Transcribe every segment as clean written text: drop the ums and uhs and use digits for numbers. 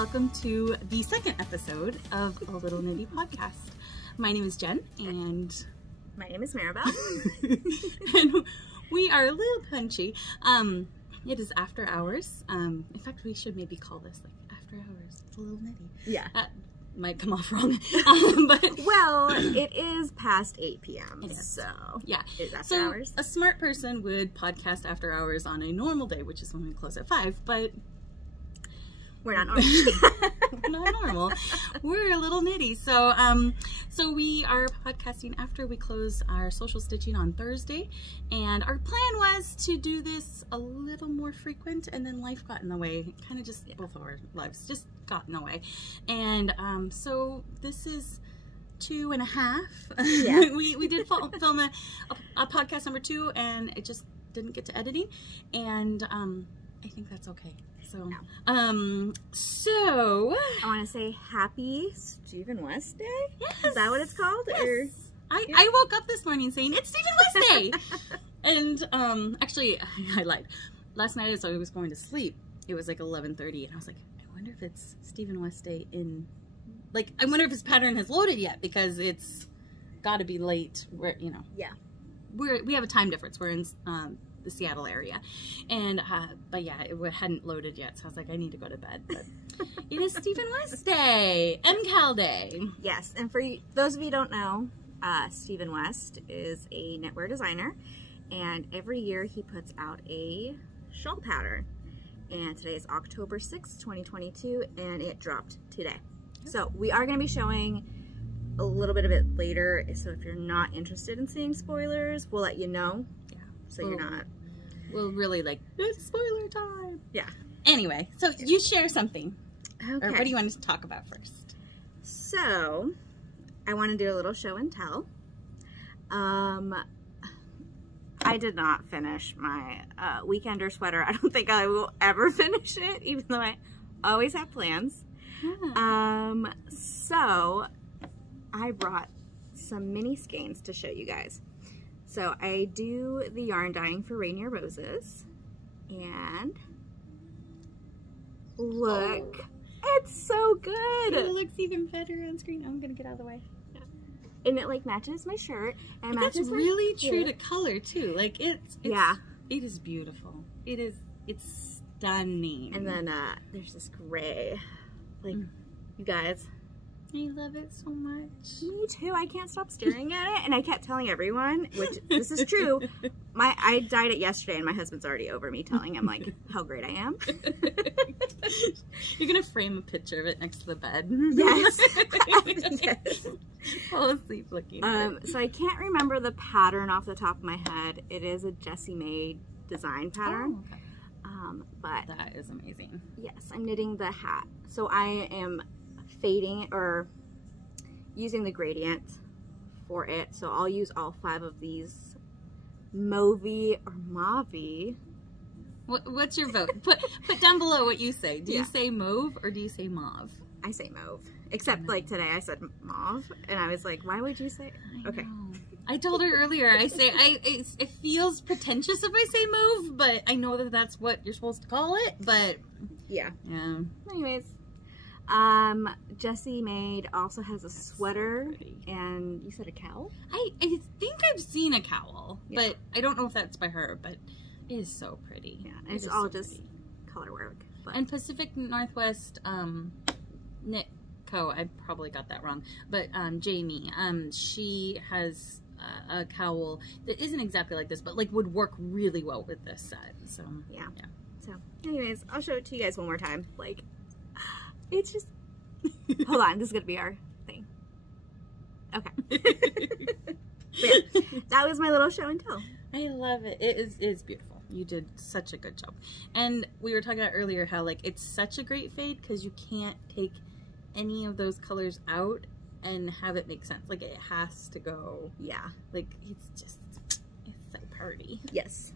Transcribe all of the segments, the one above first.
welcome to the second episode of A Little Knitty podcast. My name is Jen, and my name is Maribel. and we are a little punchy. It is after hours. In fact, we should maybe call this like after hours with A Little Knitty. Yeah. That might come off wrong. But well, it is past 8 p.m. It is. So yeah. It's after hours. A smart person would podcast after hours on a normal day, which is when we close at 5, but we're not normal. We're not normal. We're a little nitty. So so we are podcasting after we close our social stitching on Thursday, and our plan was to do this a little more frequent, and then life got in the way. Kind of just both of our lives just got in the way, and so this is 2.5. Yeah. we did film a podcast number 2, and it just didn't get to editing, and I think that's okay. So, so I want to say happy Stephen West Day. Yes. Is that what it's called? Yes. Or I woke up this morning saying it's Stephen West Day, and actually I lied. Last night as I was going to sleep, it was like 11:30, and I was like, I wonder if it's Stephen West Day in, like, I wonder if his pattern has loaded yet, because it's got to be late. Where yeah, we have a time difference. We're in the Seattle area, and but yeah, it hadn't loaded yet, so I was like, I need to go to bed. But it is Stephen West Day, Cowl Day. Yes, and for those of you who don't know, Stephen West is a knitwear designer, and every year he puts out a shawl pattern, and today is October 6th, 2022, and it dropped today. So we are going to be showing a little bit of it later, so if you're not interested in seeing spoilers, we'll let you know. So you're not. We'll really like, it's spoiler time. Yeah. Anyway, so you share something. Okay. Or what do you want us to talk about first? So, I want to do a little show and tell. I did not finish my weekender sweater. I don't think I will ever finish it, even though I always have plans. Yeah. So, I brought some mini skeins to show you guys. So I do the yarn dyeing for Rainier Roses, and look, it's so good. It looks even better on screen. I'm gonna get out of the way. Yeah. And it like matches my shirt, and But matches that's really my true to color too. Like it's yeah, it is beautiful. It's stunning. And then there's this gray, like you guys. I love it so much. Me too. I can't stop staring at it, and I kept telling everyone, which this is true. I dyed it yesterday, and my husband's already over me telling him like how great I am. You're gonna frame a picture of it next to the bed. Yes. Yes. Fall asleep looking at it. So I can't remember the pattern off the top of my head. It is a Jessie made design pattern. Oh, okay. But that is amazing. yes, I'm knitting the hat. So I am fading or using the gradient for it. So I'll use all 5 of these mauvey or mauve. What's your vote? Put down below what you say. Do Yeah. you say mauve or do you say mauve? I say mauve. Except like today I said mauve, and I was like, why would you say? Okay. I told her earlier. I say it feels pretentious if I say mauve, but I know that that's what you're supposed to call it. But yeah. Yeah. Anyways, Jessie made also has a sweater, and you said a cowl? I think I've seen a cowl, Yeah. but I don't know if that's by her, but it is so pretty. Yeah, and it's all just color work. But. And Pacific Northwest Knit Co. I probably got that wrong, but Jamie, she has a cowl that isn't exactly like this, but like would work really well with this set. So yeah. So anyways, I'll show it to you guys one more time. Like, it's just, hold on, this is gonna be our thing. Okay. Yeah, that was my little show and tell. I love it. It is beautiful. You did such a good job. And we were talking about earlier how like it's such a great fade because you can't take any of those colors out and have it make sense. Like it has to go. Yeah. Like it's so pretty. Yes.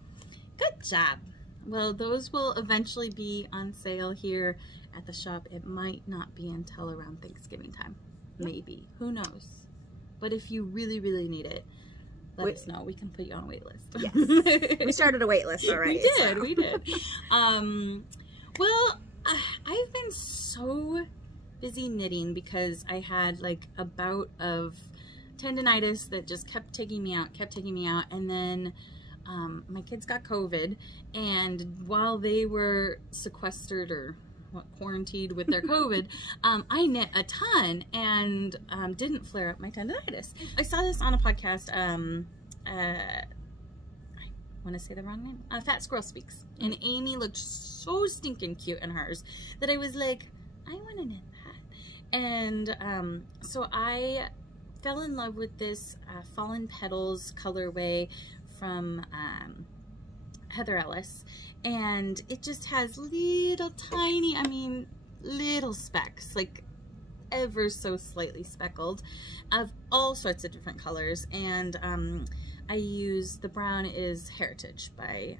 Good job. Well, those will eventually be on sale here at the shop. It might not be until around Thanksgiving time. Maybe. Who knows? But if you really, really need it, let us know. We can put you on a wait list. Yes. We started a wait list already. We did. Well, I've been so busy knitting because I had like a bout of tendonitis that just kept taking me out, and then my kids got COVID, and while they were sequestered or quarantined with their COVID, I knit a ton and didn't flare up my tendonitis. I saw this on a podcast, I want to say the wrong name, Fat Squirrel Speaks, and Amy looked so stinking cute in hers that I was like, I want to knit that. And so I fell in love with this Fallen Petals colorway from Heather Ellis, and it just has little tiny, I mean little specks, like ever so slightly speckled, of all sorts of different colors. And I use, the brown is Heritage by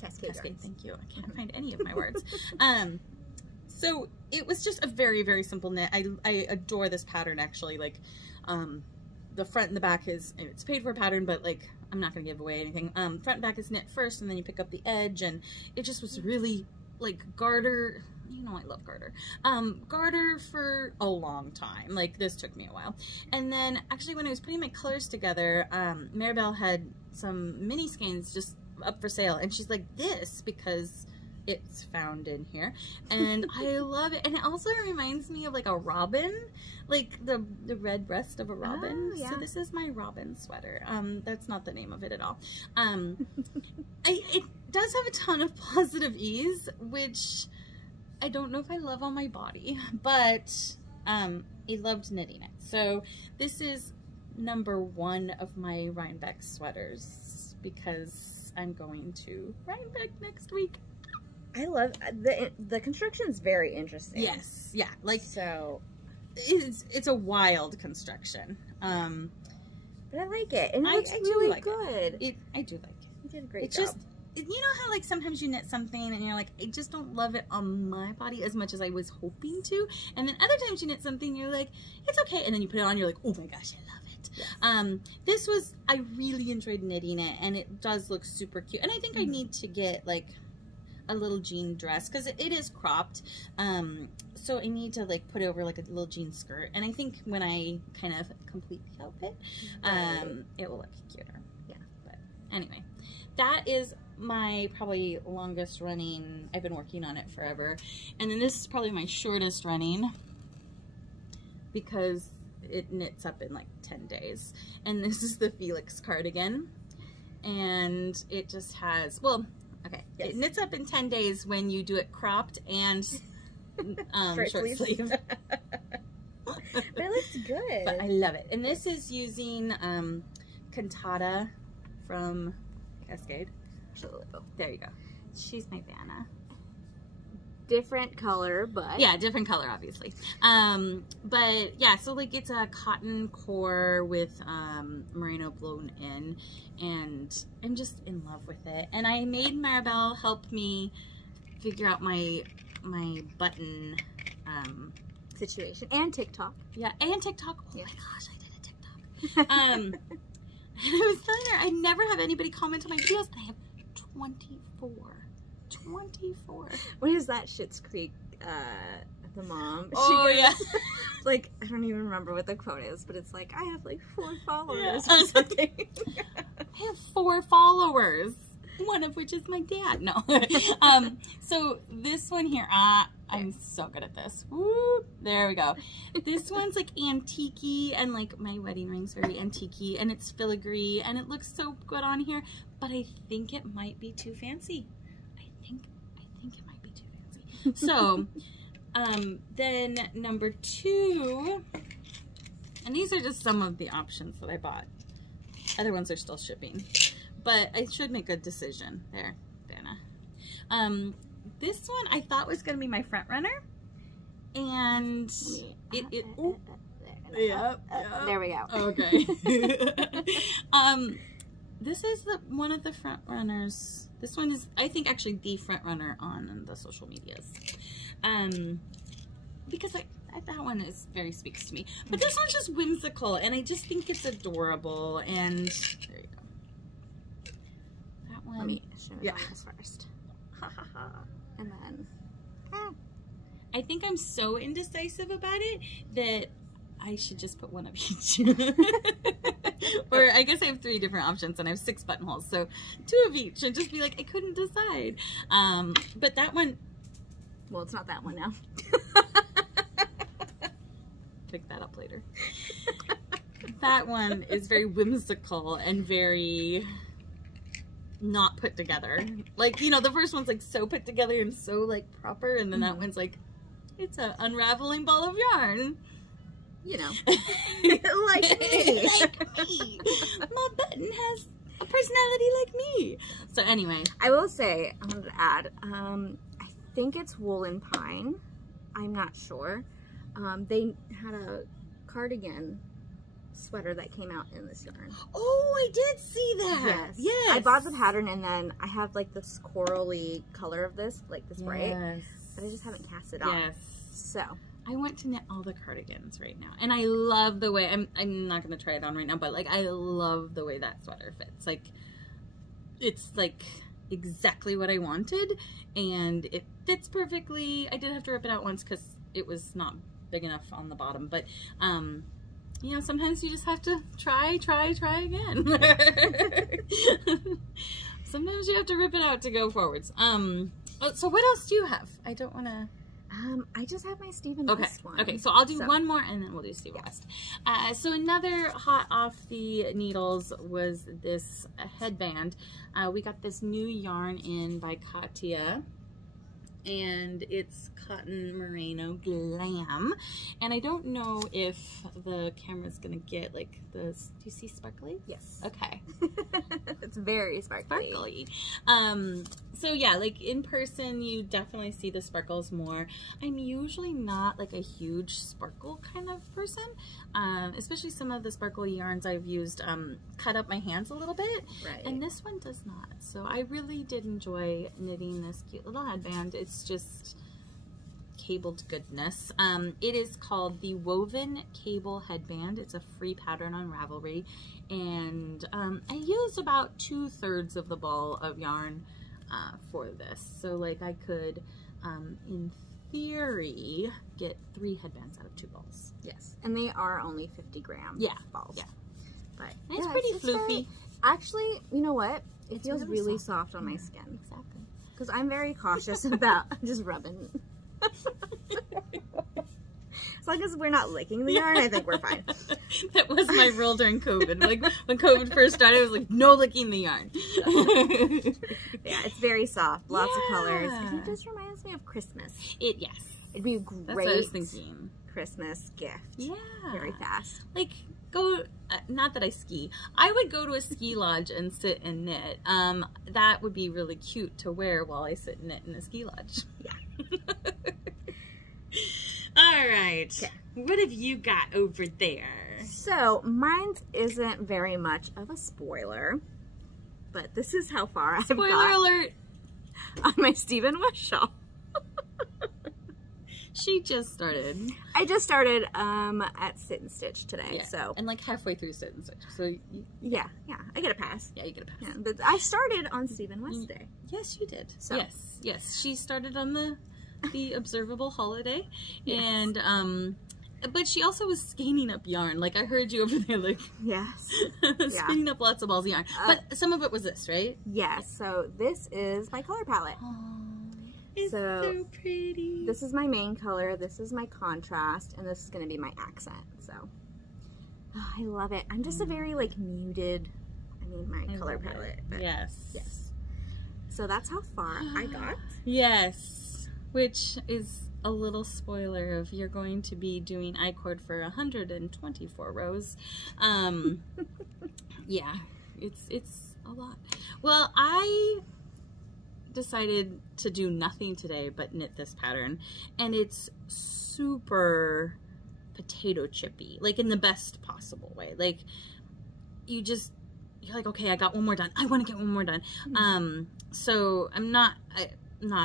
Cascade. Thank you. I can't find any of my words. So it was just a very, very simple knit. I adore this pattern, actually. Like the front and the back is, it's paid for pattern, but like I'm not going to give away anything. Front and back is knit first, and then you pick up the edge, and it just was really like garter. You know I love garter. Garter for a long time. Like this took me a while. And then actually when I was putting my colors together, Maribel had some mini skeins just up for sale, and she's like, this, because it's found in here, and I love it. And it also reminds me of like a robin, like the red breast of a robin. Oh, yeah. So this is my robin sweater. That's not the name of it at all. It does have a ton of positive ease, which I don't know if I love on my body, but I loved knitting it. So this is number 1 of my Rhinebeck sweaters, because I'm going to Rhinebeck next week. I love the construction is very interesting. Yes, yeah, like so it's a wild construction. But I like it, and it looks really like good. I do like it. You did a great job. Just, you know how like sometimes you knit something and you're like, I just don't love it on my body as much as I was hoping to, and then other times you knit something you're like, it's okay, and then you put it on, you're like, oh my gosh, I love it. Yes. This was, I really enjoyed knitting it, and it does look super cute, and I think I need to get like a little jean dress, because it is cropped, so I need to like put over like a little jean skirt, and I think when I kind of complete the outfit, it will look cuter. Yeah, but anyway, that is my probably longest running. I've been working on it forever, and then this is probably my shortest running because it knits up in like 10 days, and this is the Felix cardigan, and it just has, well, okay, yes, it knits up in 10 days when you do it cropped and short sleeve. But it looks good. But I love it. And this is using Cantata from Cascade. There you go. She's my Vanna. Different color, but yeah, different color, obviously. But yeah, so like it's a cotton core with merino blown in, and I'm just in love with it. And I made Maribel help me figure out my button situation, and TikTok. Yeah, and TikTok. Oh yes. My gosh, I did a TikTok. And I was telling her I never have anybody comment on my videos, and I have 24. What is that Schitt's Creek, the mom? Oh, yeah. Like, I don't even remember what the quote is, but it's like, I have like 4 followers or something. I have 4 followers, one of which is my dad. No. So this one here, I'm so good at this. Woo, there we go. This one's like antique-y, and like my wedding ring's very antique-y, and it's filigree, and it looks so good on here, but I think it might be too fancy. I think it might be too fancy. So, then number 2, and these are just some of the options that I bought. Other ones are still shipping, but I should make a decision. There, Vanna. This one I thought was going to be my front runner, and there we go. Okay. This is one of the front runners. This one is, I think, actually the front runner on the social medias, because that one is very speaks to me. But this one's just whimsical, and I just think it's adorable. And there you go. That one. Let me show you this first. And then I think I'm so indecisive about it that I should just put one of each. Or I guess I have 3 different options and I have 6 buttonholes, so 2 of each, and just be like, I couldn't decide. But that one, well, it's not that one now. pick that up later. That one is very whimsical and very not put together. Like, you know, the first one's like so put together and so like proper, and then that one's like, it's an unraveling ball of yarn. You know, like me. Like me. My button has a personality like me. So anyway, I will say, I wanted to add, I think it's woolen pine. I'm not sure. They had a cardigan sweater that came out in this yarn. oh, I did see that. Yes. Yes. I bought the pattern, and then I have like this corally color of this, like this bright, Yes. but I just haven't cast it on. Yes. So I want to knit all the cardigans right now, and I love the way, I'm not going to try it on right now, but like I love the way that sweater fits. Like, it's like exactly what I wanted, and it fits perfectly. I did have to rip it out once because it was not big enough on the bottom, but you know, sometimes you just have to try again. Sometimes you have to rip it out to go forwards. So what else do you have? I don't want to... I just have my Stephen Okay. West one. Okay, so I'll do one more and then we'll do Stephen West. So another hot off the needles was this headband. We got this new yarn in by Katia, and it's cotton merino glam, and I don't know if the camera's gonna get like this. Do you see sparkly? Yes. Okay. It's very sparkly. So yeah, like in person you definitely see the sparkles more. I'm usually not like a huge sparkle kind of person, especially some of the sparkle yarns I've used cut up my hands a little bit, Right. and this one does not. So I really did enjoy knitting this cute little headband. It's just cabled goodness. It is called the Woven Cable Headband. It's a free pattern on Ravelry, and I used about 2/3 of the ball of yarn for this. So like I could, in theory, get 3 headbands out of 2 balls. Yes, and they are only 50 gram balls. Yeah. But It's pretty floofy. Actually, you know what? It It's feels really really soft. soft on my skin. Exactly. Because I'm very cautious about just rubbing. As long as we're not licking the yarn, I think we're fine. That was my rule during COVID. Like when COVID first started, I was like, no licking the yarn. Yeah, it's very soft, lots of colors. Yeah. It just reminds me of Christmas. Yes. It'd be a That's what I great was thinking. Christmas gift. Yeah. Very fast. Like, go, not that I ski. I would go to a ski lodge and sit and knit. That would be really cute to wear while I sit and knit in a ski lodge. Yeah. All right. Okay. What have you got over there? So, mine isn't very much of a spoiler, but this is how far I've Spoiler got alert. on my Stephen West shawl. She just started. I just started at Sit and Stitch today, Yeah. so And like halfway through Sit and Stitch. So, yeah, I get a pass. yeah, you get a pass. Yeah, but I started on Stephen West Day. Yes, you did. So. Yes. She started on the observable holiday, Yes. and but she also was skeins up yarn. Like I heard you over there, like Yes. spinning up lots of balls of yarn. But some of it was this, right? Yes, so this is my color palette. Oh, it's So, so pretty. This is my main color, this is my contrast, and this is going to be my accent. So, I love it. I'm just a very like muted, my color love it. palette. But Yes. So that's how far I got. Yes. Which is a little spoiler of you're going to be doing I-cord for 124 rows. Yeah, it's a lot. Well, I decided to do nothing today but knit this pattern, and it's super potato chippy, like in the best possible way. Like you're like, okay, I got one more done. I want to get one more done. So I'm not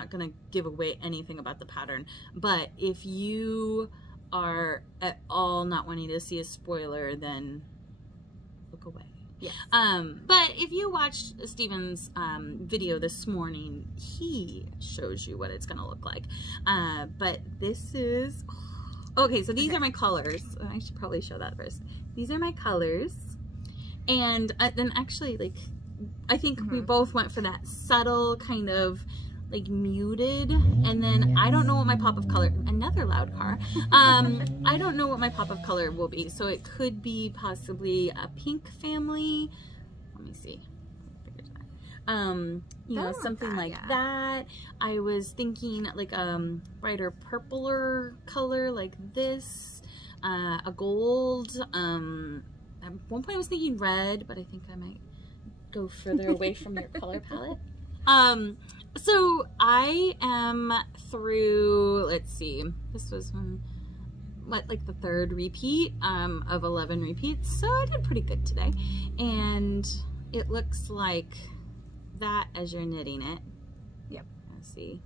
gonna give away anything about the pattern, but if you are at all not wanting to see a spoiler, then look away. Yes. But if you watched Steven's video this morning, he shows you what it's going to look like. But this is... Okay, so these are my colors. I should probably show that first. These are my colors. And then actually, like, I think we both went for that subtle kind of like muted, and then I don't know what my pop of color, another loud car, I don't know what my pop of color will be, so it could be possibly a pink family, let me see, you know, something like that. I was thinking like brighter purpler color like this, a gold, at one point I was thinking red, but I think I might go further away from your color palette. So I am through, let's see, this was like the third repeat of 11 repeats, so I did pretty good today. And it looks like that as you're knitting it. Yep. Let's see.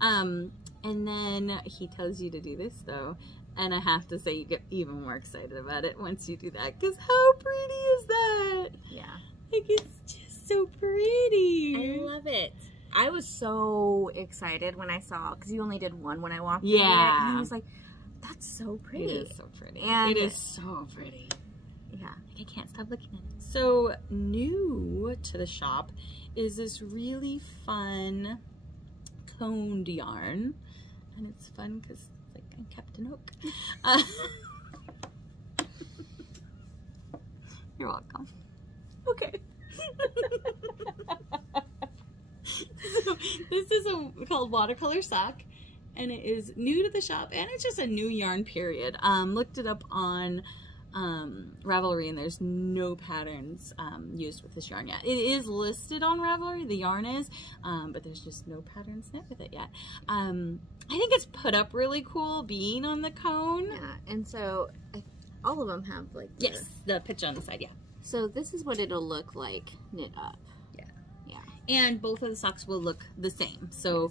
And then he tells you to do this though, and I have to say you get even more excited about it once you do that, because how pretty is that? Yeah. Like, it's just so pretty. I love it. I was so excited when I saw, because you only did one when I walked in. Yeah. And I was like, that's so pretty. It is so pretty. And it is so pretty. Yeah. Like, I can't stop looking at it. So new to the shop is this really fun coned yarn. And it's fun because it's like I'm Captain Oak. You're welcome. Okay. So this is called Watercolor Sock, and it is new to the shop, and it's just a new yarn, period. Looked it up on Ravelry, and there's no patterns used with this yarn yet. It is listed on Ravelry, the yarn is, but there's just no patterns knit with it yet. I think it's put up really cool being on the cone. Yeah, and so all of them have like yes, the picture on the side, yeah. So this is what it'll look like knit up. Yeah. Yeah. And both of the socks will look the same. So,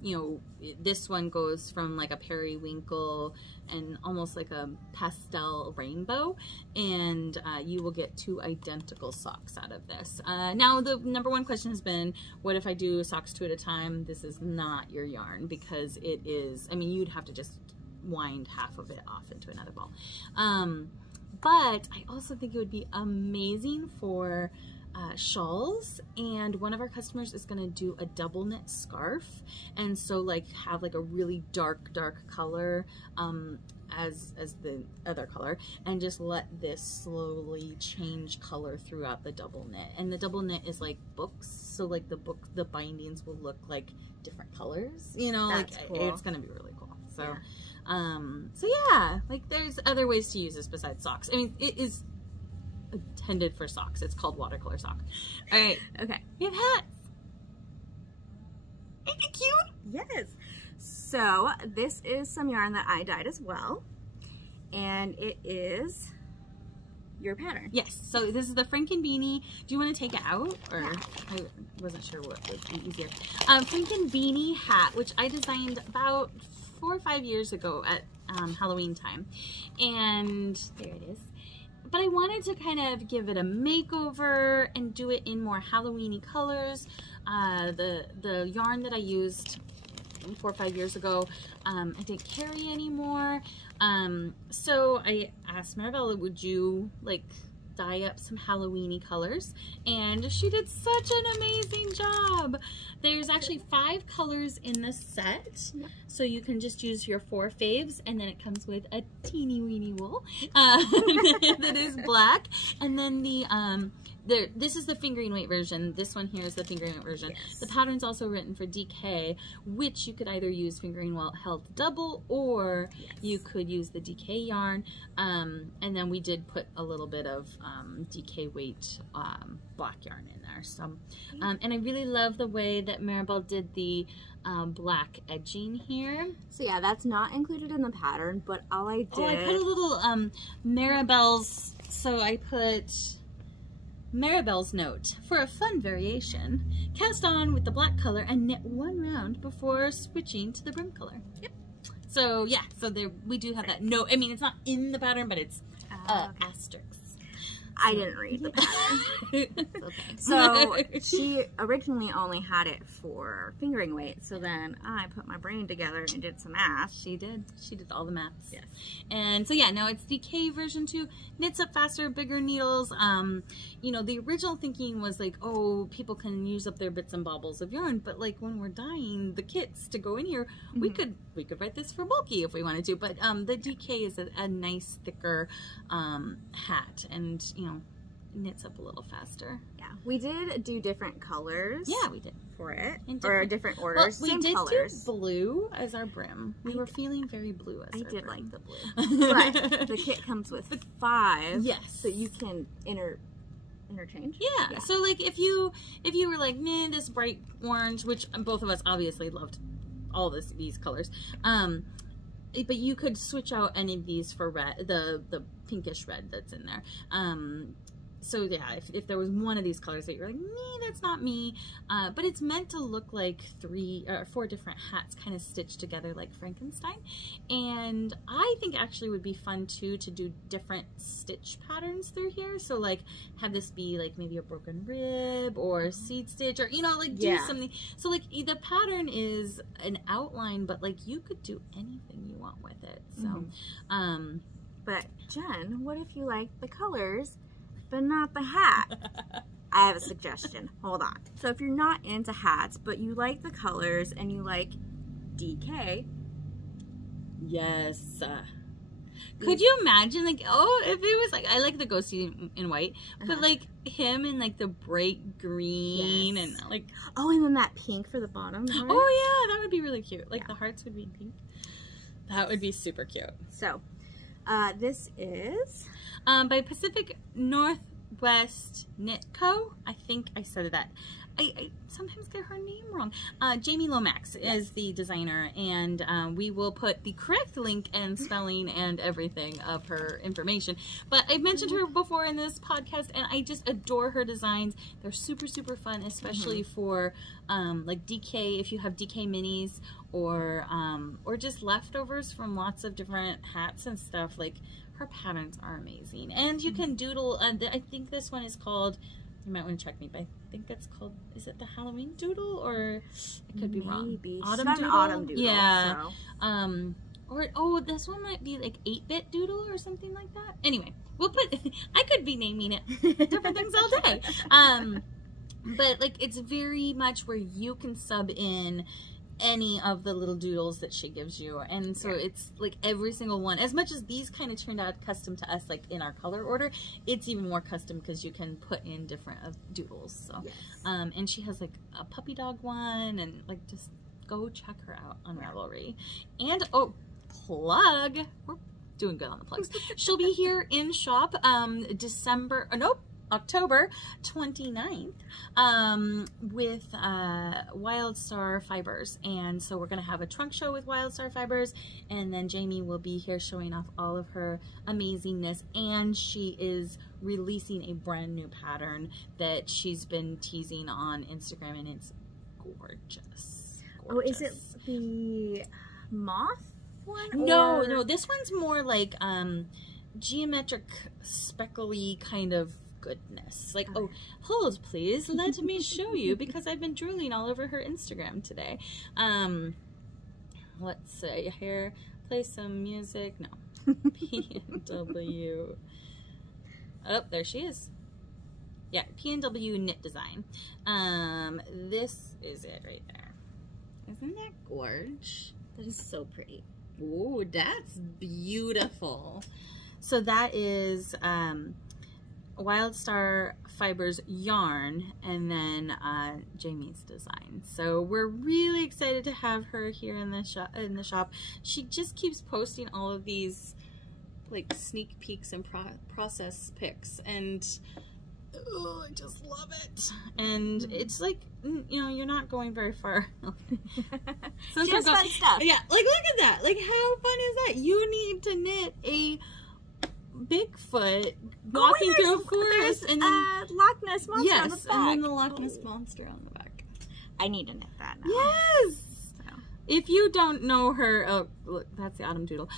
you know, this one goes from like a periwinkle and almost like a pastel rainbow, and you will get 2 identical socks out of this. Now, the #1 question has been, what if I do socks 2 at a time? This is not your yarn, because it is, I mean, you'd have to just wind half of it off into another ball. But I also think it would be amazing for shawls, and one of our customers is going to do a double knit scarf, and so like have like a really dark color as the other color, and just let this slowly change color throughout the double knit. And the double knit is like books, so like the bindings will look like different colors, you know. That's like cool. It's going to be really cool. So yeah. So yeah, like there's other ways to use this besides socks. I mean, it is intended for socks. It's called Watercolor Sock. All right. Okay. We have hats. Ain't it cute? Yes. So this is some yarn that I dyed as well, and it is your pattern. Yes. So this is the FrankenBeanie. Do you want to take it out, or yeah. I wasn't sure what would be easier. FrankenBeanie hat, which I designed about 4 or 5 years ago at Halloween time, and there it is. But I wanted to kind of give it a makeover and do it in more Halloween-y colors. The yarn that I used 4 or 5 years ago, I didn't carry anymore. So I asked Marabella, would you like dye up some Halloween-y colors? And she did such an amazing job. There's actually 5 colors in the set, so you can just use your 4 faves, and then it comes with a teeny weeny wool that is black, and then this is the fingering weight version. This one here is the fingering weight version. Yes. The pattern's also written for DK, which you could either use fingering weight held double, or you could use the DK yarn. And then we did put a little bit of DK weight black yarn in there. So, and I really love the way that Maribel did the black edging here. So yeah, that's not included in the pattern, but all I did. Oh, I put a little Maribel's. So I put Maribel's note: for a fun variation, cast on with the black color and knit 1 round before switching to the brim color. Yep. So yeah, so there we do have that note. I mean, it's not in the pattern, but it's asterisk. I didn't read the pattern. It's okay. So she originally only had it for fingering weight, so then I put my brain together and did some math. She did all the maths. Yes. And so yeah, now it's DK version 2, knits up faster, bigger needles. You know, the original thinking was like, oh, people can use up their bits and baubles of yarn, but like when we're dyeing the kits to go in here, we could write this for bulky if we wanted to, but the DK is a nice thicker hat, and you know, knits up a little faster. Yeah, we did do different colors. Yeah, we did for it, or different orders. Well, we same did colors. do blue as our brim. We were feeling very blue as our did brim. like the blue, but the kit comes with 5. Yes, so you can interchange. Yeah. So like if you were like, man, this bright orange, which both of us obviously loved all these colors, but you could switch out any of these for red, the pinkish red that's in there. So yeah, if there was one of these colors that you're like, that's not me, but it's meant to look like 3 or 4 different hats kind of stitched together like Frankenstein. And I think actually would be fun too to do different stitch patterns through here. So like have this be like maybe a broken rib or seed stitch, or you know, like do something. So like the pattern is an outline, but like you could do anything you want with it. So but Jen, what if you like the colors but not the hat? I have a suggestion. Hold on. So if you're not into hats, but you like the colors and you like DK. Yes. Could you imagine, like, oh, if it was like, I like the ghosty in white, but like him in like the bright green and like. Oh, and then that pink for the bottom. Heart. Oh yeah, that would be really cute. Like the hearts would be pink. That would be super cute. So, this is by Pacific Northwest Knit Co. I think I said that. I sometimes get her name wrong. Jamie Lomax is the designer, and we will put the correct link and spelling and everything of her information. But I've mentioned her before in this podcast, and I just adore her designs. They're super, super fun, especially for like DK, if you have DK minis, or just leftovers from lots of different hats and stuff. Like, her patterns are amazing. And you can doodle, I think this one is called, you might want to check me, but I think it's called, is it the Halloween Doodle, or I could be wrong. Autumn Doodle. Yeah. So. Or, oh, this one might be like 8-bit Doodle or something like that. Anyway, we'll put, I could be naming it different things all day. But like, it's very much where you can sub in any of the little doodles that she gives you, and so it's like every single one, as much as these kind of turned out custom to us like in our color order, it's even more custom because you can put in different doodles. So and she has like a puppy dog one, and like just go check her out on Ravelry. And plug, we're doing good on the plugs. She'll be here in shop October 29th with Wild Star Fibers, and so we're gonna have a trunk show with Wild Star Fibers, and then Jamie will be here showing off all of her amazingness, and she is releasing a brand new pattern that she's been teasing on Instagram, and it's gorgeous. Oh, is it the moth one? No, this one's more like geometric speckly kind of goodness. Like, oh, hold please, let me show you, because I've been drooling all over her Instagram today. Let's see here, play some music. No. PNW. Oh, there she is. Yeah, PNW Knit Design. This is it right there. Isn't that gorge? That is so pretty. Ooh, that's beautiful. So that is Wild Star Fibers yarn, and then Jamie's design. So we're really excited to have her here in the shop. She just keeps posting all of these like sneak peeks and process pics, and I just love it. And it's like, you know, you're not going very far. Just fun stuff. Yeah, like look at that. Like, how fun is that? You need to knit a Bigfoot walking through a forest, and then Loch Ness monster on the back. and then the Loch Ness monster on the back. I need to knit that now. Yes. If you don't know her, oh, look, that's the Autumn Doodle.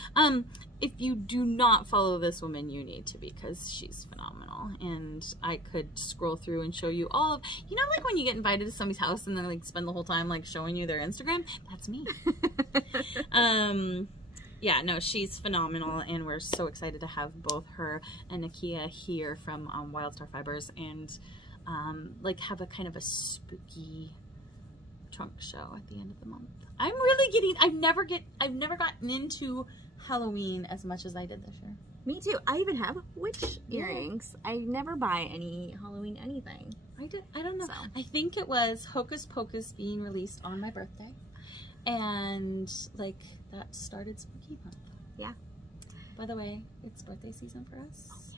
If you do not follow this woman, you need to, because she's phenomenal. And I could scroll through and show you all of, you know, like when you get invited to somebody's house and then like spend the whole time like showing you their Instagram? That's me. Yeah, no, she's phenomenal, and we're so excited to have both her and Nakia here from Wildstar Fibers, and like have a kind of a spooky trunk show at the end of the month. I'm really getting, I've never gotten into Halloween as much as I did this year. Me too. I even have witch earrings. I never buy any Halloween anything. I don't know. So. I think it was Hocus Pocus being released on my birthday, and like that started spooky month. Yeah. By the way, it's birthday season for us. Oh, yes.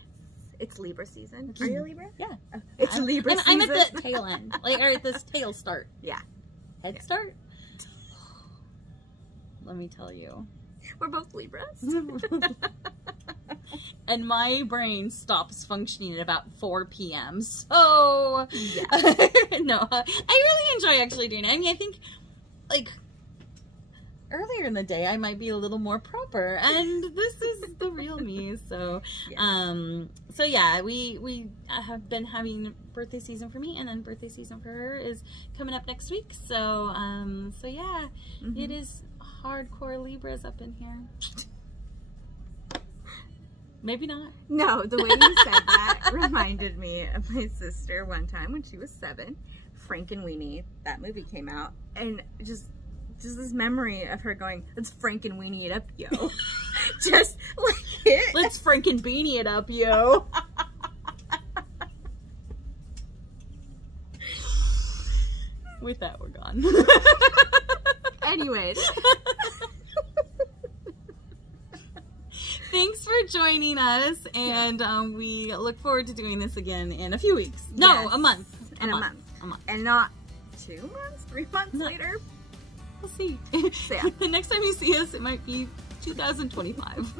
It's Libra season. Are you a Libra? Yeah. Oh, it's Libra season. I'm at the tail end, like, or at this tail start. Yeah. Head start. Let me tell you. We're both Libras. And my brain stops functioning at about 4 p.m. So, yeah. No, I really enjoy actually doing it. I mean, I think, like, earlier in the day, I might be a little more proper, and this is the real me. So, yeah. So yeah, we have been having birthday season for me, and then birthday season for her is coming up next week. So, so yeah, it is hardcore Libras up in here. Maybe not. No, the way you said that reminded me of my sister one time when she was 7. FrankenBeanie, that movie came out, and just this memory of her going, let's FrankenBeanie it up, yo. Just like it. Let's FrankenBeanie it up, yo. With that, we're gone. Anyways. Thanks for joining us, and we look forward to doing this again in a few weeks. No, yes. A month. In a month. And not 2 months, 3 months later. We'll see. So, yeah. The next time you see us, it might be 2025.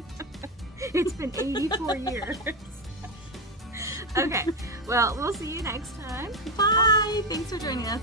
It's been 84 years. Okay. Well, we'll see you next time. Bye. Thanks for joining us.